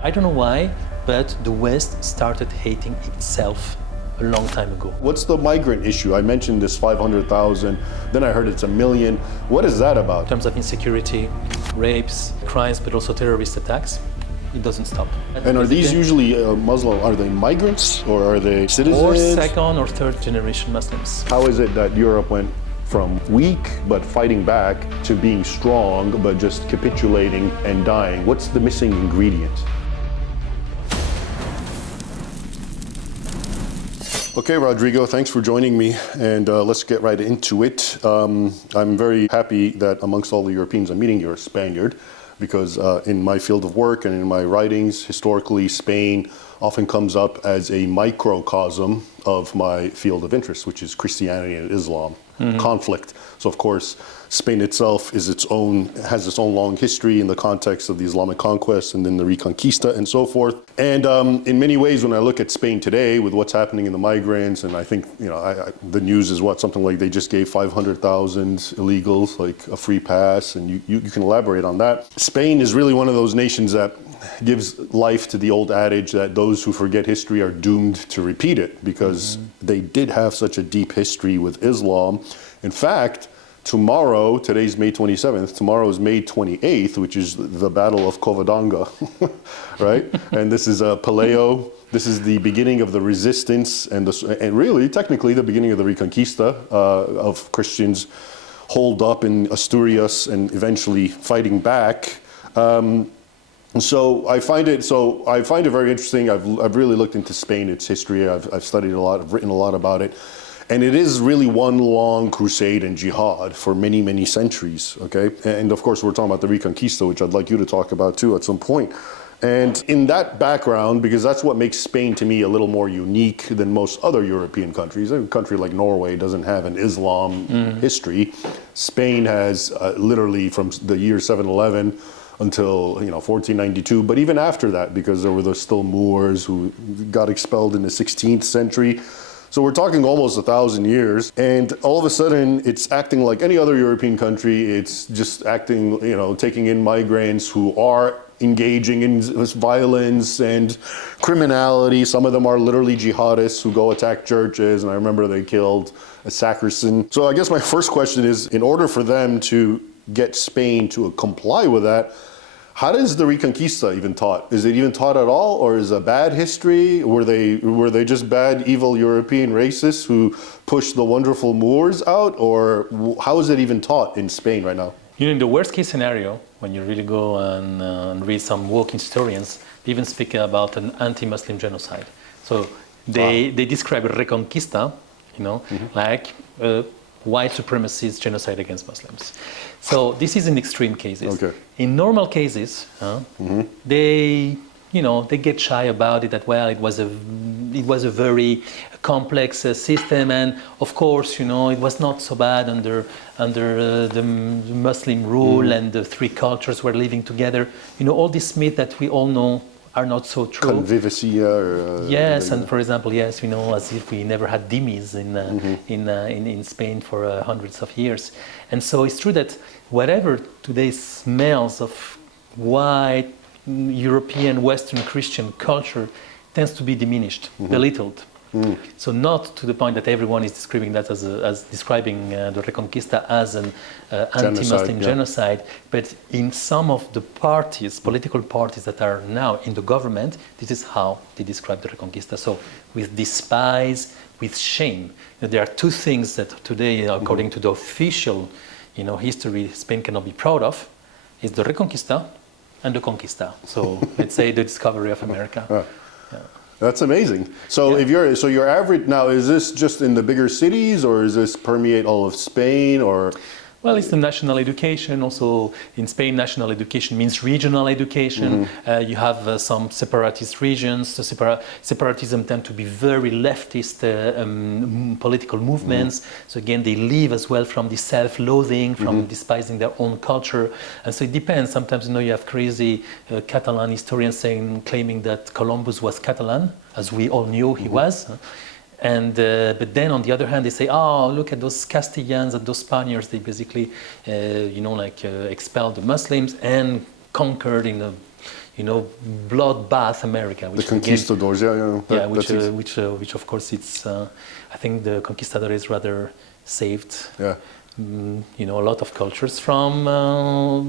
I don't know why, but the West started hating itself a long time ago. What's the migrant issue? I mentioned this 500,000, then I heard it's 1 million. What is that about? In terms of insecurity, rapes, crimes, but also terrorist attacks, it doesn't stop. And are these usually Muslim, are they migrants or are they citizens? Or second or third generation Muslims. How is it that Europe went from weak but fighting back to being strong but just capitulating and dying? What's the missing ingredient? Okay, Rodrigo, thanks for joining me, and let's get right into it. I'm very happy that amongst all the Europeans I'm meeting, you're a Spaniard, because in my field of work and in my writings, historically, Spain often comes up as a microcosm of my field of interest, which is Christianity and Islam, conflict. So, of course, Spain itself has its own long history in the context of the Islamic conquest and then the Reconquista and so forth. And in many ways, when I look at Spain today with what's happening in the migrants, and I think, the news is something like they just gave 500,000 illegals like a free pass, and you can elaborate on that. Spain is really one of those nations that gives life to the old adage that those who forget history are doomed to repeat it, because they did have such a deep history with Islam. In fact, tomorrow, today's May 27th, tomorrow is May 28th, which is the Battle of Covadonga, right? And this is Paleo. This is the beginning of the resistance and really, technically, the beginning of the Reconquista of Christians holed up in Asturias and eventually fighting back. So I find it very interesting. I've really looked into Spain, its history. I've studied a lot. I've written a lot about it. And it is really one long crusade and jihad for many, many centuries, okay? And of course, we're talking about the Reconquista, which I'd like you to talk about too at some point. And in that background, because that's what makes Spain to me a little more unique than most other European countries. A country like Norway doesn't have an Islam history. Spain has literally from the year 711 until 1492, but even after that, because there were still Moors who got expelled in the 16th century. So we're talking almost 1,000 years, and all of a sudden it's acting like any other European country. It's just acting, taking in migrants who are engaging in this violence and criminality. Some of them are literally jihadists who go attack churches, and I remember they killed a sacristan. So I guess my first question is, in order for them to get Spain to comply with that, how is the Reconquista even taught? Is it even taught at all, or is it a bad history? Were they just bad, evil European racists who pushed the wonderful Moors out, or how is it even taught in Spain right now? In the worst case scenario, when you really go and read some woke historians, they even speak about an anti-Muslim genocide. So they describe Reconquista, like white supremacist genocide against Muslims. So this is in extreme cases. Okay. In normal cases, they get shy about it. That it was a very complex system, and of course, it was not so bad under the Muslim rule, and the three cultures were living together. All these myths that we all know are not so true. Convivencia. Yes, and for example, yes, as if we never had dhimmis in Spain for hundreds of years. And so it's true that whatever today smells of white, European, Western Christian culture tends to be diminished, belittled. So not to the point that everyone is describing that as describing the Reconquista as an anti-Muslim genocide, but in some of the parties, political parties that are now in the government, this is how they describe the Reconquista. So with despise, with shame. There are two things that today, according to the official history, Spain cannot be proud of, is the Reconquista and the Conquista. So let's say the discovery of America. That's amazing. So your average now, is this just in the bigger cities, or does this permeate all of Spain, or? Well, it's the national education. Also, in Spain, national education means regional education. You have some separatist regions. The separatism tend to be very leftist political movements. So again, they live as well from the self-loathing, from despising their own culture. And so it depends. Sometimes, you have crazy Catalan historians claiming that Columbus was Catalan, as we all knew he was. And but then on the other hand, they say, oh, look at those Castilians and those Spaniards. They basically, expelled the Muslims and conquered in a bloodbath America. The Which conquistadors, which of course it's. I think the conquistadores rather saved. Yeah. A lot of cultures from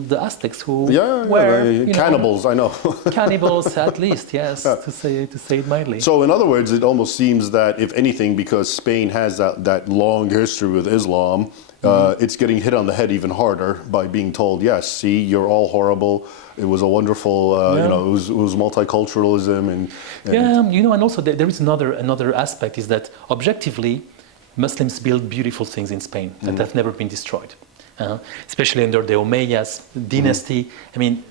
the Aztecs who were cannibals. I know cannibals at least, yes, to say it mildly. So in other words, it almost seems that if anything, because Spain has that long history with Islam, it's getting hit on the head even harder by being told, yes, see, you're all horrible. It was a wonderful, it was multiculturalism and and also there is another aspect is that objectively, Muslims built beautiful things in Spain that have never been destroyed, especially under the Umayyads dynasty. I mean,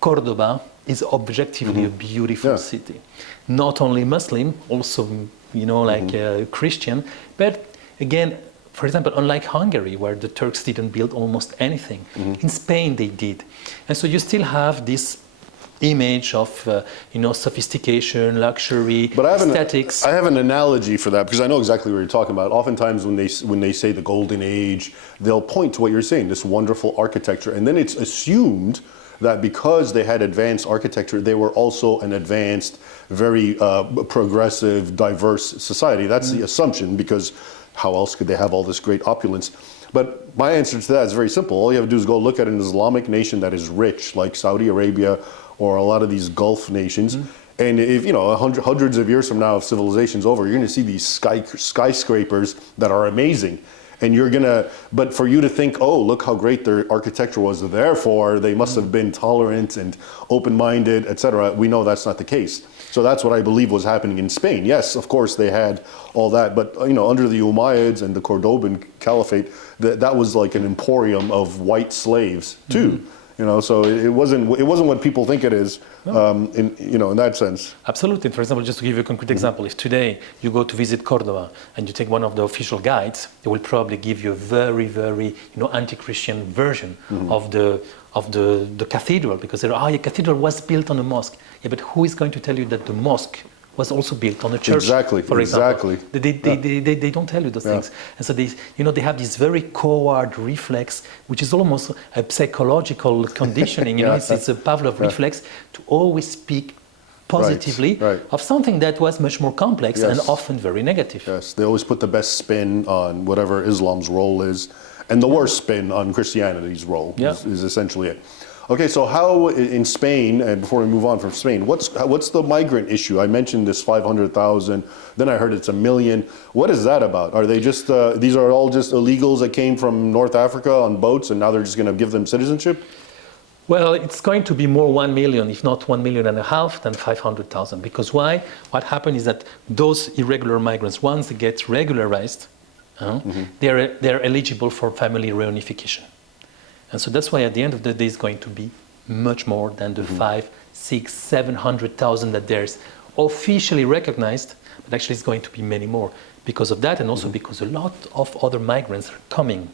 Cordoba is objectively a beautiful city. Not only Muslim, also, Christian. But again, for example, unlike Hungary, where the Turks didn't build almost anything, in Spain they did. And so you still have this image of sophistication, luxury, aesthetics. I have an analogy for that because I know exactly what you're talking about. Oftentimes when they say the golden age, they'll point to what you're saying, this wonderful architecture, and then it's assumed that because they had advanced architecture, they were also an advanced, very progressive, diverse society. That's the assumption, because how else could they have all this great opulence? But my answer to that is very simple. All you have to do is go look at an Islamic nation that is rich, like Saudi Arabia or a lot of these Gulf nations. And if, hundreds of years from now, if civilization's over, you're going to see these skyscrapers that are amazing. And but for you to think, oh, look how great their architecture was, therefore they must have been tolerant and open-minded, etc. We know that's not the case. So that's what I believe was happening in Spain. Yes, of course they had all that, but under the Umayyads and the Cordoban Caliphate, that was like an emporium of white slaves too. So it wasn't what people think it is. In that sense. Absolutely. For example, just to give you a concrete example, if today you go to visit Cordoba and you take one of the official guides, they will probably give you a very, very anti-Christian version of the cathedral, because the cathedral was built on a mosque. Yeah, but who is going to tell you that the mosque was also built on a church? For example. They don't tell you those things, and so they have this very coward reflex, which is almost a psychological conditioning. It's a Pavlov reflex to always speak positively of something that was much more complex and often very negative. Yes, they always put the best spin on whatever Islam's role is, and the worst spin on Christianity's role is essentially it. Okay, so how in Spain, and before we move on from Spain, what's the migrant issue? I mentioned this 500,000, then I heard it's 1 million. What is that about? Are they just, these are all just illegals that came from North Africa on boats and now they're just going to give them citizenship? Well, it's going to be more 1 million, if not 1.5 million, than 500,000. Because why? What happened is that those irregular migrants, once they get regularized, they're eligible for family reunification. And so that's why at the end of the day, it's going to be much more than the 500,000, 600,000, 700,000 that there's officially recognized, but actually it's going to be many more because of that, and also because a lot of other migrants are coming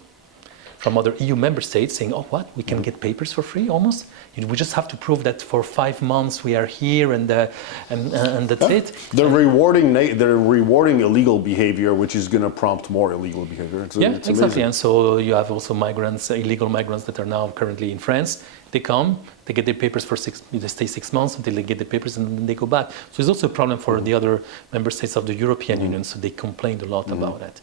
from other EU member states saying, oh, what, we can get papers for free almost? We just have to prove that for 5 months we are here and that's it. They're rewarding illegal behavior, which is going to prompt more illegal behavior. It's exactly. Amazing. And so you have also migrants, illegal migrants that are now currently in France. They come, they get their papers they stay 6 months until they get the papers and then they go back. So it's also a problem for the other member states of the European Union, so they complained a lot about that.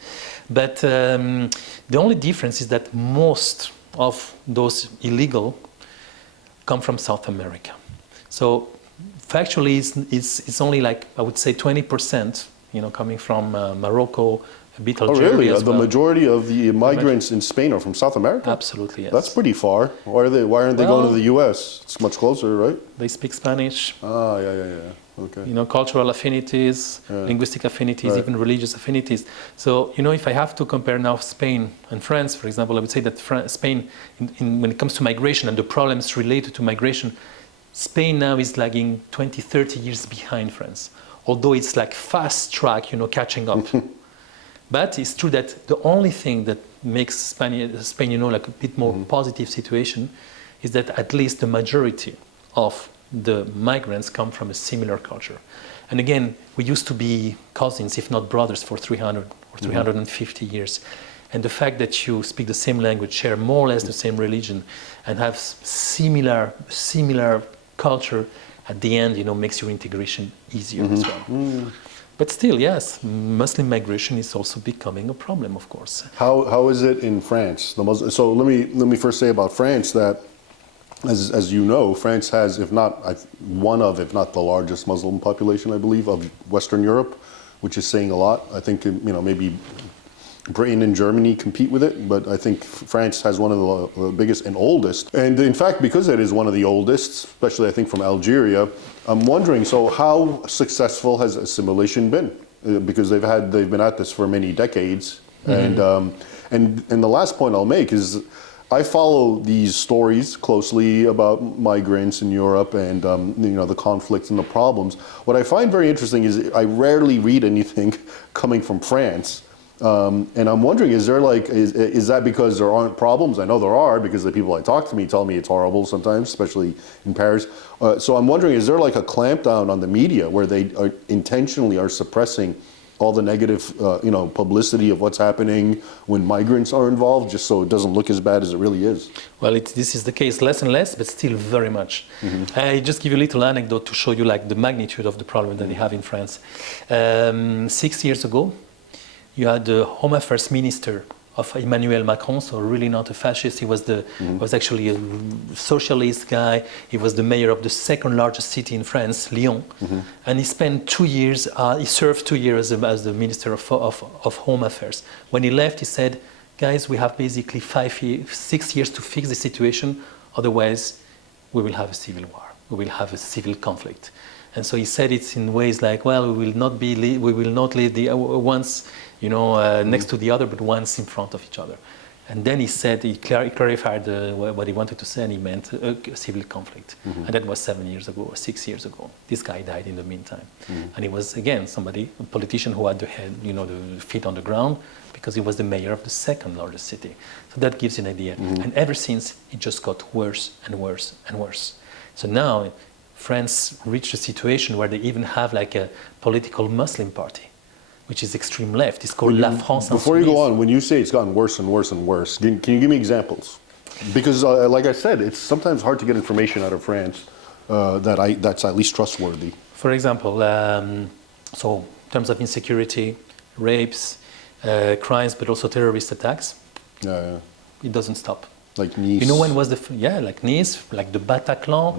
But the only difference is that most of those illegal come from South America. So factually it's only like, I would say 20%, coming from Morocco, a bit Algeria. Oh, really? As well. The majority of the migrants in Spain are from South America? Absolutely, yes. That's pretty far. Why aren't they going to the US? It's much closer, right? They speak Spanish. Yeah. Okay. Cultural affinities, linguistic affinities, even religious affinities. So, if I have to compare now Spain and France, for example, I would say that Spain, when it comes to migration and the problems related to migration, Spain now is lagging 20, 30 years behind France. Although it's like fast track, catching up. But it's true that the only thing that makes Spain, like a bit more positive situation is that at least the majority of the migrants come from a similar culture. And again, we used to be cousins, if not brothers, for 300 or 350 years. And the fact that you speak the same language, share more or less the same religion, and have similar culture at the end, makes your integration easier as well. But still, yes, Muslim migration is also becoming a problem, of course. How is it in France? So let me first say about France that, as you know, France has, if not the largest Muslim population, I believe, of Western Europe, which is saying a lot. I think maybe Britain and Germany compete with it, but I think France has one of the biggest and oldest. And in fact, because it is one of the oldest, especially I think from Algeria, I'm wondering, so how successful has assimilation been? Because they've been at this for many decades. And the last point I'll make is I follow these stories closely about migrants in Europe and the conflicts and the problems. What I find very interesting is I rarely read anything coming from France. And I'm wondering, is that because there aren't problems? I know there are, because the people I talk to me tell me it's horrible sometimes, especially in Paris. So I'm wondering, is there like a clampdown on the media where they intentionally are suppressing all the negative, publicity of what's happening when migrants are involved, just so it doesn't look as bad as it really is? Well, this is the case less and less, but still very much. I just give you a little anecdote to show you the magnitude of the problem that they have in France. 6 years ago, you had the Home Affairs Minister of Emmanuel Macron, so really not a fascist. He was actually a socialist guy. He was the mayor of the second largest city in France, Lyon, and he spent 2 years. He served 2 years as the Minister of Home Affairs. When he left, he said, "Guys, we have basically 6 years to fix the situation. Otherwise, we will have a civil war. We will have a civil conflict." And so he said it in ways like, "Well, we will not live once." Next to the other, but once in front of each other. And then he clarified what he wanted to say, and he meant a civil conflict. And that was 7 years ago or 6 years ago. This guy died in the meantime. And he was, again, a politician who had the head, the feet on the ground, because he was the mayor of the second largest city. So that gives you an idea. And ever since, it just got worse and worse and worse. So now, France reached a situation where they even have a political Muslim party, which is extreme left. It's called La France Insoumise. Before you go on, when you say it's gotten worse and worse and worse, can you give me examples? Because, like I said, it's sometimes hard to get information out of France that's at least trustworthy. For example, so in terms of insecurity, rapes, crimes, but also terrorist attacks, it doesn't stop. Like Nice. When was like Nice, like the Bataclan,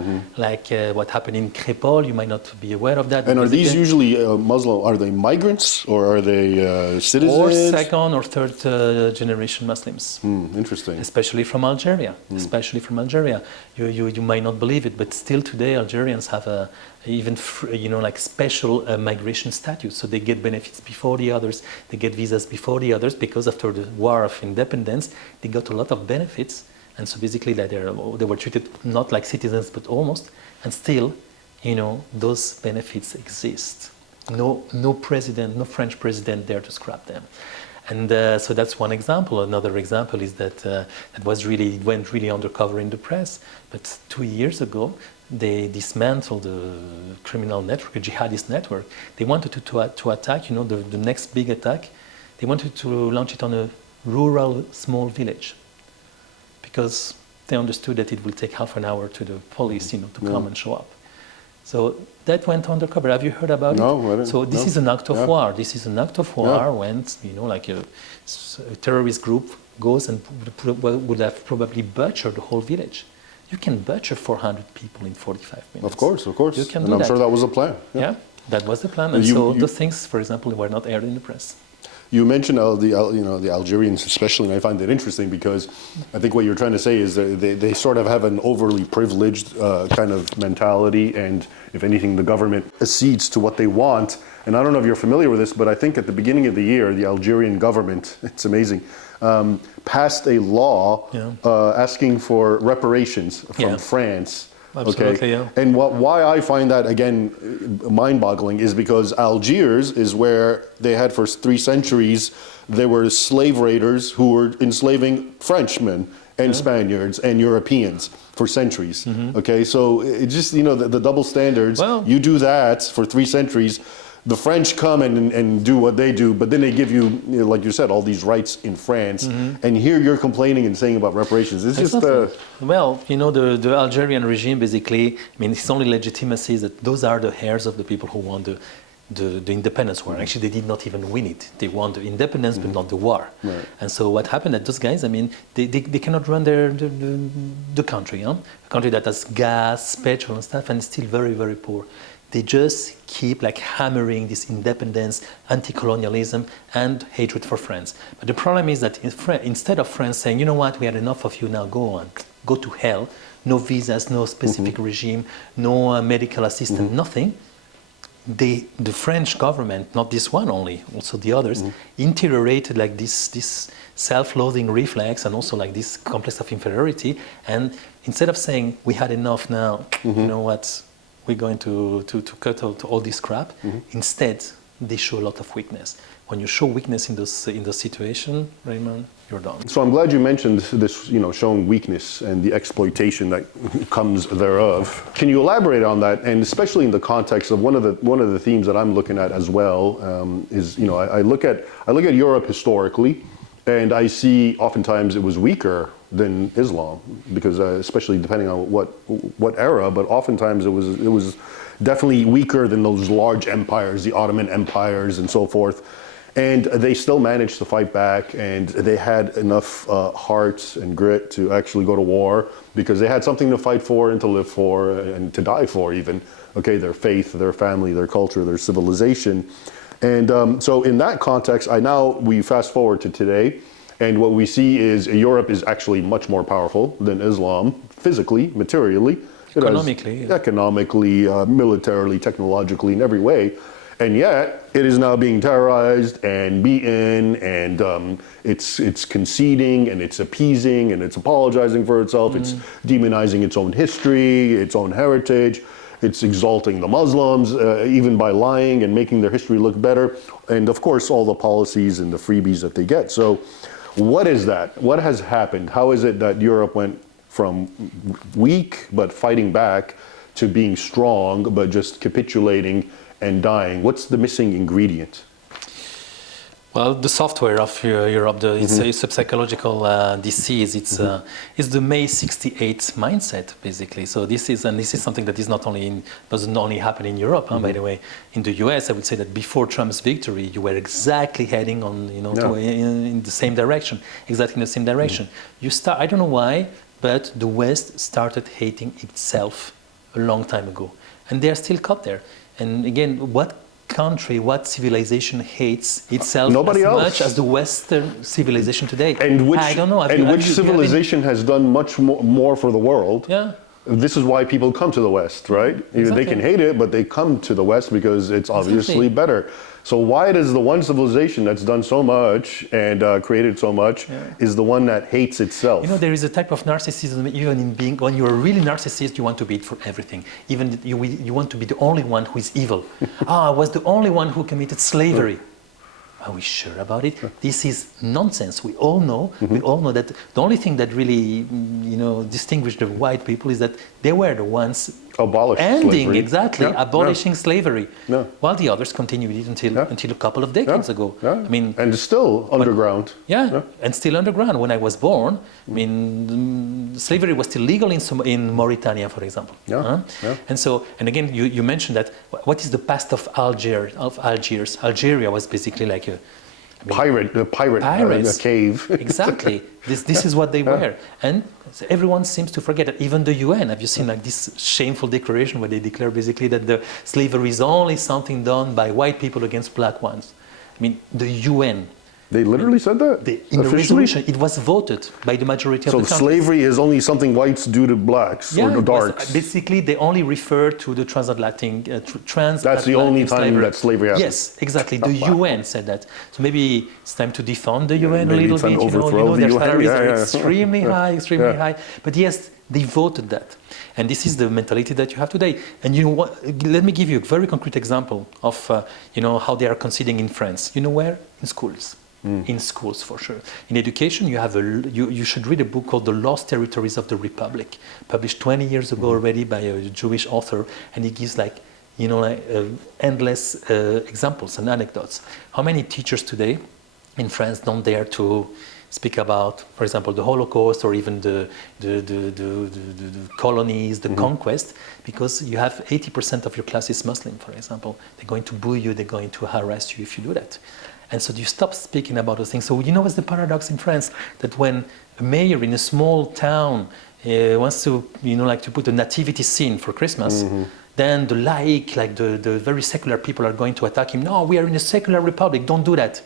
what happened in Crépol, you might not be aware of that. And are these usually Muslim, are they migrants or are they citizens? Or second or third generation Muslims. Interesting. Especially from Algeria. You might not believe it, but still today Algerians have special migration status. So they get benefits before the others, they get visas before the others, because after the War of Independence, they got a lot of benefits. And so basically they were treated not like citizens, but almost. And still, those benefits exist. No president, no French president dare to scrap them. And so that's one example. Another example is that it went really undercover in the press. But 2 years ago, they dismantled the criminal network, a jihadist network. They wanted to attack, the next big attack. They wanted to launch it on a rural small village, because they understood that it will take half an hour to the police, to come and show up. So that went undercover. Have you heard about it? No, I didn't. So this is an act of war. This is an act of war when, a terrorist group goes and would have probably butchered the whole village. You can butcher 400 people in 45 minutes. Of course. You can and I'm sure that was the plan. Yeah, that was the plan. And those things, for example, were not aired in the press. You mentioned the Algerians especially, and I find that interesting because I think what you're trying to say is that they sort of have an overly privileged kind of mentality, and if anything, the government accedes to what they want. And I don't know if you're familiar with this, but I think at the beginning of the year, the Algerian government, it's amazing, passed a law asking for reparations from France. Absolutely, yeah. And why I find that, again, mind-boggling is because Algiers is where they had for 3 centuries, there were slave raiders who were enslaving Frenchmen and Spaniards and Europeans for centuries. Okay, so it just, the double standards, you do that for 3 centuries, the French come and do what they do, but then they give you, like you said, all these rights in France, and here you're complaining and saying about reparations. It's just well, the Algerian regime basically, its only legitimacy is that those are the heirs of the people who won the independence war. Actually, they did not even win it. They won the independence, but not the war. Right. And so what happened that those guys, they cannot run the country, a country that has gas, petrol and stuff, and is still very, very poor. They just keep hammering this independence, anti-colonialism, and hatred for France. But the problem is that instead of France saying, you know what, we had enough of you now, go to hell, no visas, no specific regime, no medical assistance, nothing, the French government, not this one only, also the others, interrogated this self-loathing reflex and also this complex of inferiority. And instead of saying, we had enough now, you know what, we're going to cut out all this crap. Instead, they show a lot of weakness. When you show weakness in those situations, Raymond, you're done. So I'm glad you mentioned this, showing weakness and the exploitation that comes thereof. Can you elaborate on that? And especially in the context of one of the themes that I'm looking at as well is, I look at Europe historically, and I see oftentimes it was weaker than Islam, because especially depending on what era, but oftentimes it was definitely weaker than those large empires, the Ottoman empires and so forth. And they still managed to fight back, and they had enough heart and grit to actually go to war, because they had something to fight for and to live for and to die for even. Okay, their faith, their family, their culture, their civilization. And so in that context, we fast forward to today, and what we see is Europe is actually much more powerful than Islam, physically, materially. Economically, militarily, technologically, in every way. And yet, it is now being terrorized and beaten, and it's conceding, and it's appeasing, and it's apologizing for itself. It's demonizing its own history, its own heritage. It's exalting the Muslims, even by lying and making their history look better. And of course, all the policies and the freebies that they get. So what is that? What has happened? How is it that Europe went from weak but fighting back to being strong but just capitulating and dying? What's the missing ingredient? Well, the software of Europe, it's a psychological disease. It's the May '68 mindset, basically. So this is something that doesn't only happen in Europe. By the way, in the U.S., I would say that before Trump's victory, you were exactly heading on, in the same direction, exactly in the same direction. I don't know why, but the West started hating itself a long time ago, and they're still caught there. And again, what country, what civilization hates itself much as the Western civilization today? And which, I don't know. Which civilization has done much more for the world? Yeah. This is why people come to the West, right? Exactly. They can hate it, but they come to the West because it's obviously better. So why does the one civilization that's done so much and created so much is the one that hates itself? There is a type of narcissism even in being, when you're really narcissist, you want to be it for everything. Even you want to be the only one who is evil. I was the only one who committed slavery. Are we sure about it? This is nonsense. We all know. We all know that the only thing that really, distinguished the white people is that they were the ones abolishing slavery, while the others continued it until a couple of decades ago. And still underground. And still underground. When I was born, slavery was still legal in Mauritania, for example. And again, you mentioned that. What is the past of Algiers? Algeria was basically like a pirates. A cave. Exactly. This is what they were. And everyone seems to forget that. Even the UN, have you seen this shameful declaration where they declare basically that the slavery is only something done by white people against black ones? The UN. They literally said that? In the resolution, it was voted by the majority of the countries. So slavery is only something whites do to blacks or the darks? Basically, they only refer to the transatlantic That's the only time that slavery happened? Yes, exactly. The UN said that. So maybe it's time to defund the UN a little bit. Their salaries are extremely high. But yes, they voted that. And this is the mentality that you have today. And you know what? Let me give you a very concrete example of how they are conceding in France. You know where? In schools. In schools, for sure. In education, you should read a book called The Lost Territories of the Republic, published 20 years ago already by a Jewish author, and he gives endless examples and anecdotes. How many teachers today in France don't dare to speak about, for example, the Holocaust or even the colonies, the conquest, because you have 80% of your class is Muslim, for example. They're going to boo you, they're going to harass you if you do that. And so you stop speaking about those things. So what's the paradox in France? That when a mayor in a small town wants to, to put a nativity scene for Christmas, then the laïc, like the very secular people are going to attack him. No, we are in a secular republic, don't do that.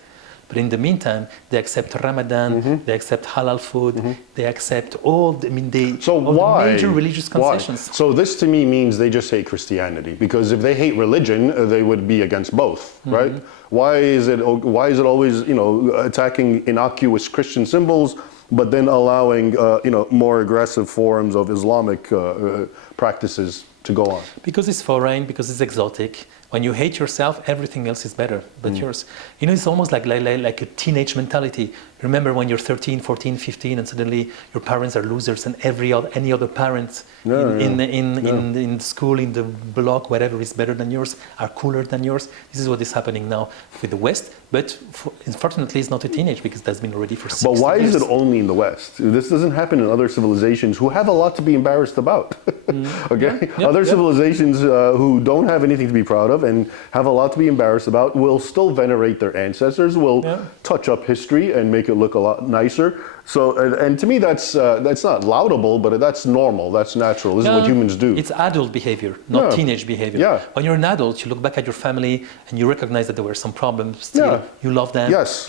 But in the meantime, they accept Ramadan, they accept halal food, they accept all the major religious concessions. Why? So this to me means they just hate Christianity, because if they hate religion, they would be against both, right? Why is it always, attacking innocuous Christian symbols, but then allowing, more aggressive forms of Islamic practices to go on? Because it's foreign, because it's exotic. When you hate yourself, everything else is better but yours. It's almost like a teenage mentality. Remember when you're 13, 14, 15, and suddenly your parents are losers, and any other parent in school, in the block, whatever is better than yours, are cooler than yours. This is what is happening now with the West. But unfortunately, it's not a teenage, because that's been already for 60 years. But why is it only in the West? This doesn't happen in other civilizations who have a lot to be embarrassed about. Okay? Other civilizations who don't have anything to be proud of and have a lot to be embarrassed about will still venerate their ancestors, will touch up history and make it look a lot nicer. So, and to me, that's not laudable, but that's normal. That's natural. This is what humans do. It's adult behavior, not teenage behavior. Yeah. When you're an adult, you look back at your family and you recognize that there were some problems. Still, you love them. Yes.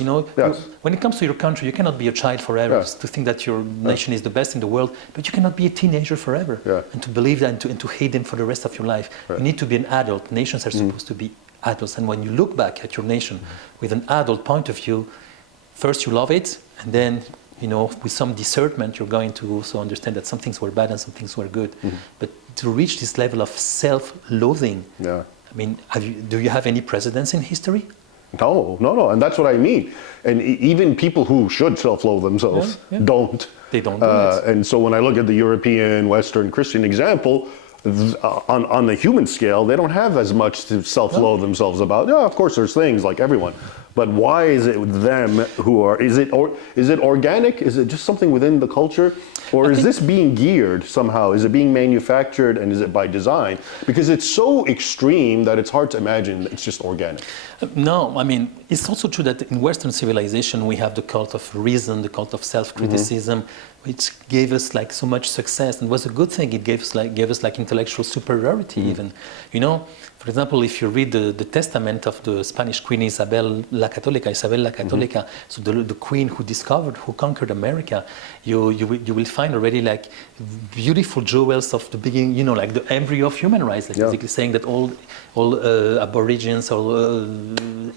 When it comes to your country, you cannot be a child forever to think that your nation is the best in the world, but you cannot be a teenager forever and to believe that and to hate them for the rest of your life. You need to be an adult. Nations are supposed to be adults. And when you look back at your nation with an adult point of view, first you love it, and then with some discernment, you're going to also understand that some things were bad and some things were good. But to reach this level of self-loathing, do you have any precedents in history? No, and that's what I mean. And even people who should self-loathe themselves don't. They don't do it. And so when I look at the European, Western, Christian example, on the human scale, they don't have as much to self-loathe themselves about. Yeah, of course, there's things like everyone. But why is it them who are? Is it organic? Is it just something within the culture, or is this being geared somehow? Is it being manufactured, and is it by design? Because it's so extreme that it's hard to imagine it's just organic. No, it's also true that in Western civilization we have the cult of reason, the cult of self-criticism, which gave us so much success, and was a good thing. It gave us intellectual superiority even. For example, if you read the testament of the Spanish Queen Isabel la Católica, so the queen who conquered America, you will find already beautiful jewels of the beginning, the embryo of human rights, basically saying that all Aborigines, all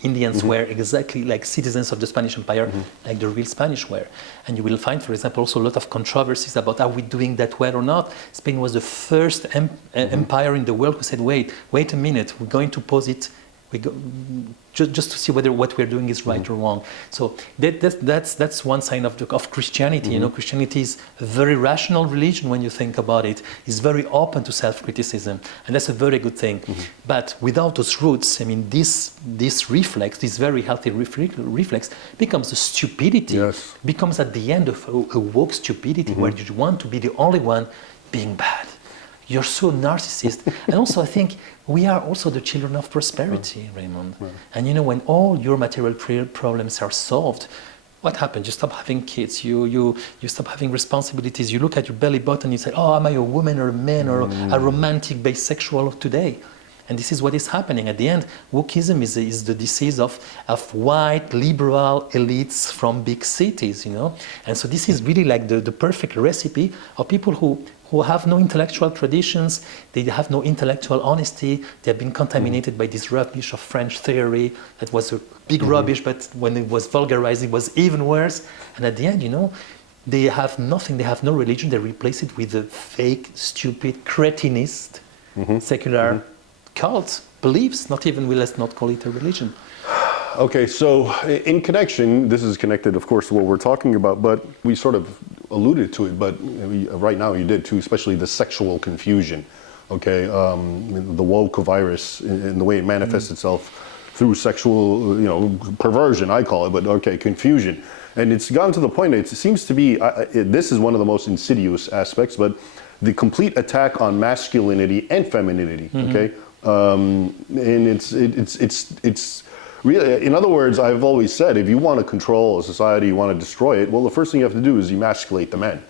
Indians were exactly like citizens of the Spanish Empire, like the real Spanish were. And you will find, for example, also a lot of controversies about are we doing that well or not. Spain was the first empire in the world who said, wait a minute, we're going to pose it just to see whether what we're doing is right or wrong. So that's one sign of Christianity. Christianity is a very rational religion when you think about it. It's very open to self-criticism, and that's a very good thing. But without those roots, this reflex, this very healthy reflex, becomes a stupidity. Becomes at the end of a woke stupidity where you want to be the only one being bad. You're so narcissist. And also, I think we are also the children of prosperity, Raymond. And when all your material problems are solved, what happens? You stop having kids, you stop having responsibilities, you look at your belly button, you say, oh, am I a woman or a man or a romantic bisexual of today? And this is what is happening. At the end, wokeism is the disease of white, liberal elites from big cities, And so this is really like the perfect recipe of people who have no intellectual traditions, they have no intellectual honesty, they have been contaminated by this rubbish of French theory that was a big rubbish, but when it was vulgarized, it was even worse. And at the end, they have nothing, they have no religion, they replace it with a fake, stupid, cretinist, secular cult, beliefs, let's not call it a religion. Okay, so in connection, this is connected, of course, to what we're talking about, but we sort of alluded to it, but right now you did too, especially the sexual confusion okay, the woke virus in the way it manifests itself through sexual, perversion, I call it, but okay, confusion. And it's gotten to the point, it seems to be, this is one of the most insidious aspects, but the complete attack on masculinity and femininity, okay? And it's really, in other words, I've always said, if you want to control a society, you want to destroy it, well, the first thing you have to do is emasculate the men.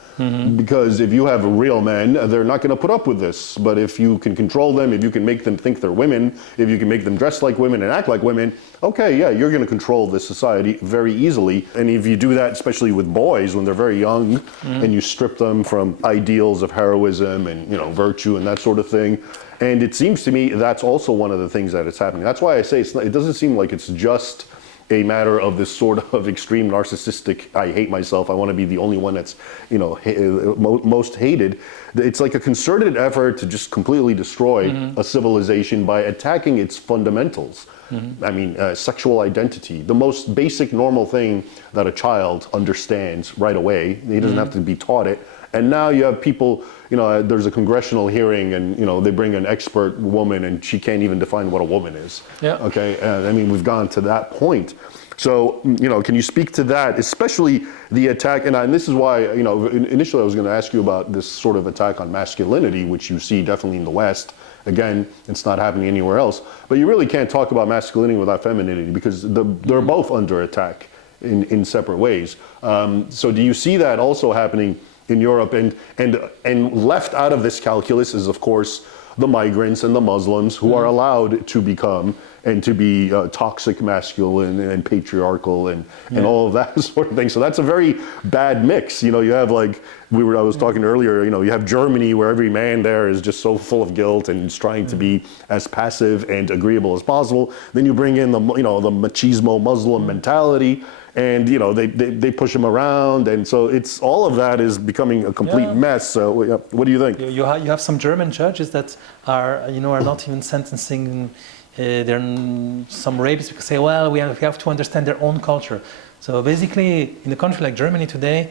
Because if you have real men, they're not going to put up with this. But if you can control them, if you can make them think they're women, if you can make them dress like women and act like women, okay, yeah, you're going to control this society very easily. And if you do that, especially with boys when they're very young, and you strip them from ideals of heroism and virtue and that sort of thing. And it seems to me that's also one of the things that is happening. That's why I say it doesn't seem like it's just a matter of this sort of extreme narcissistic, I hate myself, I want to be the only one that's, most hated. It's like a concerted effort to just completely destroy a civilization by attacking its fundamentals. I mean, sexual identity, the most basic normal thing that a child understands right away. He doesn't have to be taught it. And now you have people, there's a congressional hearing and, they bring an expert woman and she can't even define what a woman is. Yeah. Okay. I mean, we've gone to that point. So, can you speak to that, especially the attack? And this is why, initially I was going to ask you about this sort of attack on masculinity, which you see definitely in the West. Again, it's not happening anywhere else. But you really can't talk about masculinity without femininity because they're both under attack in separate ways. So do you see that also happening in Europe, and left out of this calculus is, of course, the migrants and the Muslims who are allowed to become and to be toxic masculine and patriarchal and all of that sort of thing. So that's a very bad mix. You have I was talking earlier, you have Germany where every man there is just so full of guilt and is trying to be as passive and agreeable as possible. Then you bring in the machismo Muslim mentality. And they push him around, and so it's all of that is becoming a complete mess. So what do you think? You have some German judges that are not even sentencing some rapists because say, well, we have to understand their own culture. So basically, in a country like Germany today,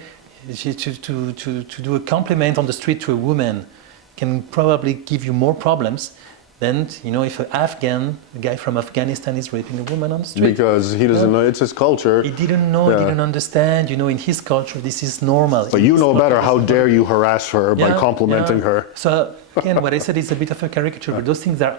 to do a compliment on the street to a woman can probably give you more problems than if a guy from Afghanistan is raping a woman on the street. Because he doesn't know, it's his culture. He didn't know, he didn't understand, in his culture this is normal. But you know better, how dare you harass her by complimenting her. So again, what I said is a bit of a caricature, but those things are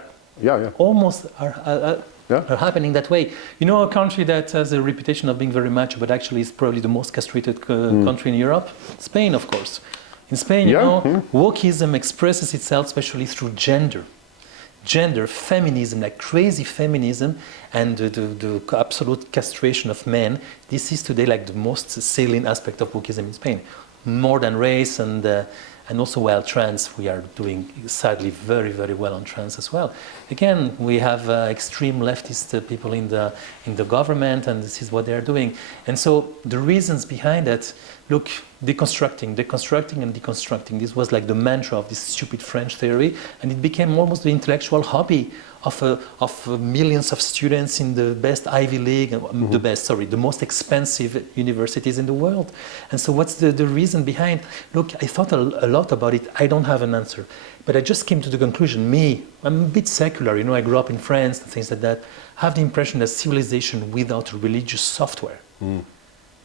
almost are happening that way. A country that has a reputation of being very macho, but actually is probably the most castrated country in Europe, Spain, of course. In Spain, wokeism expresses itself especially through gender, feminism, like crazy feminism, and the absolute castration of men. This is today like the most salient aspect of wokeism in Spain, more than race and also trans. We are doing sadly very, very well on trans as well. Again, we have extreme leftist people in the government, and this is what they are doing. And so the reasons behind that, look, deconstructing and deconstructing. This was like the mantra of this stupid French theory, and it became almost the intellectual hobby of millions of students in the best Ivy League, the most expensive universities in the world. And so what's the reason behind? Look, I thought a lot about it. I don't have an answer. But I just came to the conclusion, I'm a bit secular, I grew up in France and things like that. I have the impression that civilization without religious software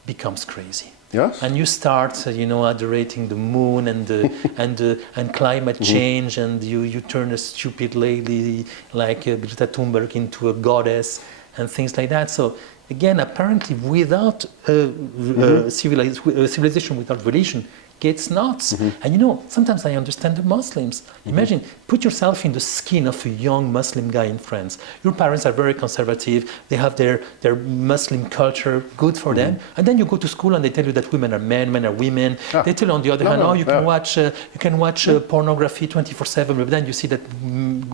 becomes crazy. Yes. And you start, adorating the moon and climate change, and you turn a stupid lady like Greta Thunberg into a goddess and things like that. So again, apparently, without civilization without religion gets nuts. And sometimes I understand the Muslims. Imagine, put yourself in the skin of a young Muslim guy in France. Your parents are very conservative. They have their Muslim culture, good for them. And then you go to school and they tell you that women are men are women. They tell you on the other hand, you can watch pornography 24/7. But then you see that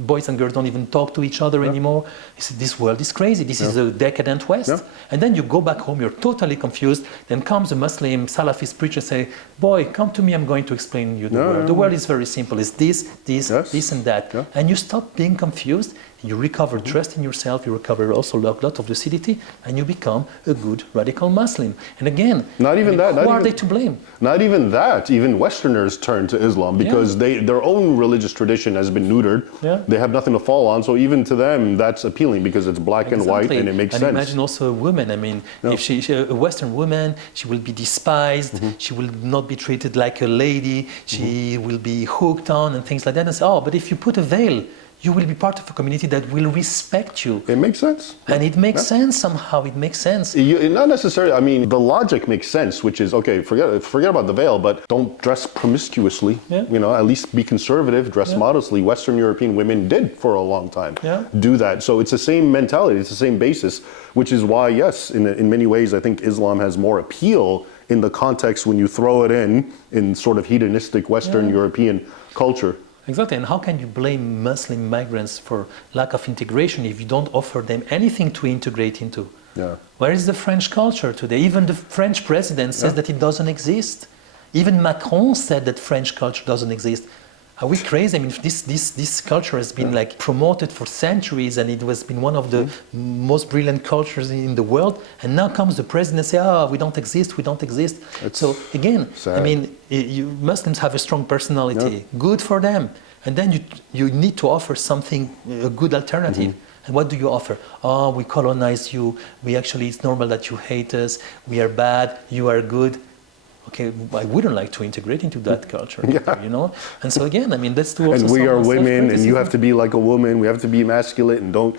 boys and girls don't even talk to each other anymore. You see, this world is crazy. This is a decadent West. And then you go back home, you're totally confused. Then comes a Muslim Salafist preacher and say, boy, come to me, I'm going to explain you the world. The world is very simple. It's this, and that. And you stop being confused, you recover trust in yourself, you recover also a lot of lucidity, and you become a good radical Muslim. And again, who are they to blame? Not even that. Even Westerners turn to Islam because their own religious tradition has been neutered. Yeah. They have nothing to fall on. So even to them, that's appealing because it's black and white and it makes sense. Imagine also a woman. I mean, if she a Western woman, she will be despised. She will not be treated like a lady. She will be hooked on and things like that. And say, but if you put a veil, you will be part of a community that will respect you. It makes sense. And it makes sense somehow. It makes sense. Not necessarily. I mean, the logic makes sense, which is, okay, forget about the veil, but don't dress promiscuously. Yeah. At least be conservative, dress modestly. Western European women did for a long time do that. So it's the same mentality. It's the same basis, which is why, yes, in many ways, I think Islam has more appeal in the context when you throw it in sort of hedonistic Western European culture. Exactly, and how can you blame Muslim migrants for lack of integration if you don't offer them anything to integrate into? Yeah. Where is the French culture today? Even the French president says that it doesn't exist. Even Macron said that French culture doesn't exist. Are we crazy? I mean, this culture has been like promoted for centuries, and it has been one of the most brilliant cultures in the world. And now comes the president and say, we don't exist, we don't exist. So again, sad. I mean, Muslims have a strong personality. Good for them. And then you need to offer something, a good alternative. And what do you offer? We colonize you. It's normal that you hate us. We are bad. You are good. Okay, I wouldn't like to integrate into that culture, And so again, I mean, that's to also. And we are women, and you have to be like a woman. We have to be emasculate, and don't,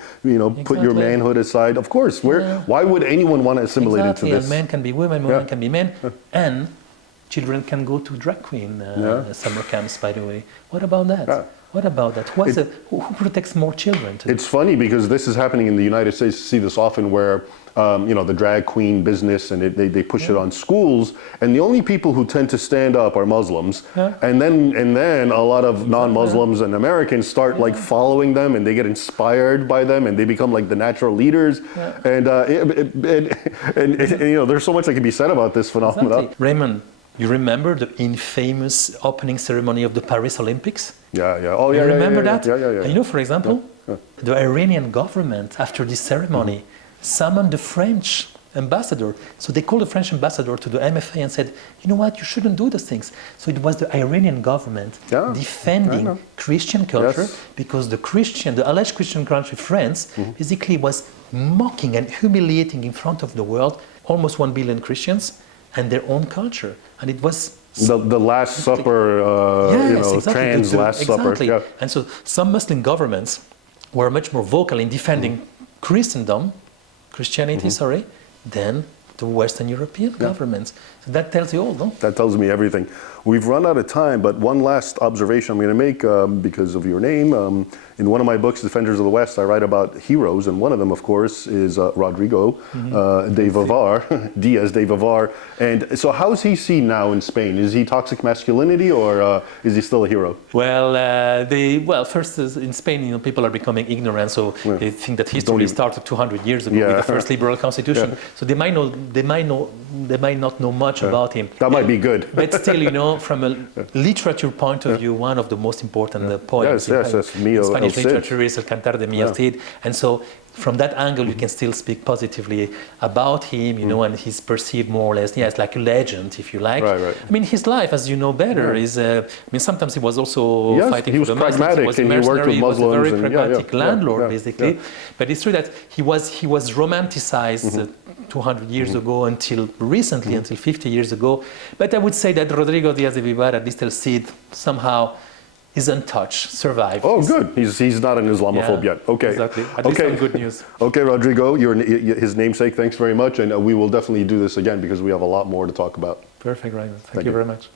put your manhood aside. Of course, why would anyone want to assimilate into this? And men can be women, women can be men, and children can go to drag queen summer camps. By the way, what about that? Yeah. What about that? Who protects more children today? It's funny because this is happening in the United States. You see this often where. The drag queen business, and they push it on schools, and the only people who tend to stand up are Muslims, and then a lot of non-Muslims and Americans start like following them, and they get inspired by them, and they become like the natural leaders, and there's so much that can be said about this phenomenon. Exactly. Raymond, you remember the infamous opening ceremony of the Paris Olympics? Yeah. You remember that? Yeah. And for example, the Iranian government after this ceremony summoned the French ambassador. So they called the French ambassador to the MFA and said, you know what, you shouldn't do those things. So it was the Iranian government defending Christian culture because the alleged Christian country, France, basically was mocking and humiliating in front of the world almost 1 billion Christians and their own culture. And it was the Last Supper, trans Last Supper. Yeah. And so some Muslim governments were much more vocal in defending Christianity, than the Western European governments. So that tells you all, no? That tells me everything. We've run out of time, but one last observation I'm going to make because of your name. In one of my books, Defenders of the West, I write about heroes, and one of them, of course, is Rodrigo Diaz de Vivar. And so how's he seen now in Spain? Is he toxic masculinity, or is he still a hero? Well, first in Spain, people are becoming ignorant, so they think that history started 200 years ago with the first liberal constitution. So they might not know much about him. That might be good. But still, from a literature point of view, one of the most important poems in Spanish literature is El Cantar de mi Cid. And so from that angle, you can still speak positively about him, and he's perceived more or less, like a legend, if you like. Right. I mean, his life, as you know better, is, sometimes he was also fighting for the Muslims. He was a mercenary, he was a very pragmatic landlord, basically. But it's true that he was romanticized 200 years ago until recently, until 50 years ago. But I would say that Rodrigo Diaz de Vivar, at least El Cid, somehow is untouched, survived. Oh, good. He's not an Islamophobe yet. Okay. Exactly. At least some good news. Okay, Rodrigo, you're his namesake. Thanks very much. And we will definitely do this again because we have a lot more to talk about. Perfect, Raymond. Thank you very much.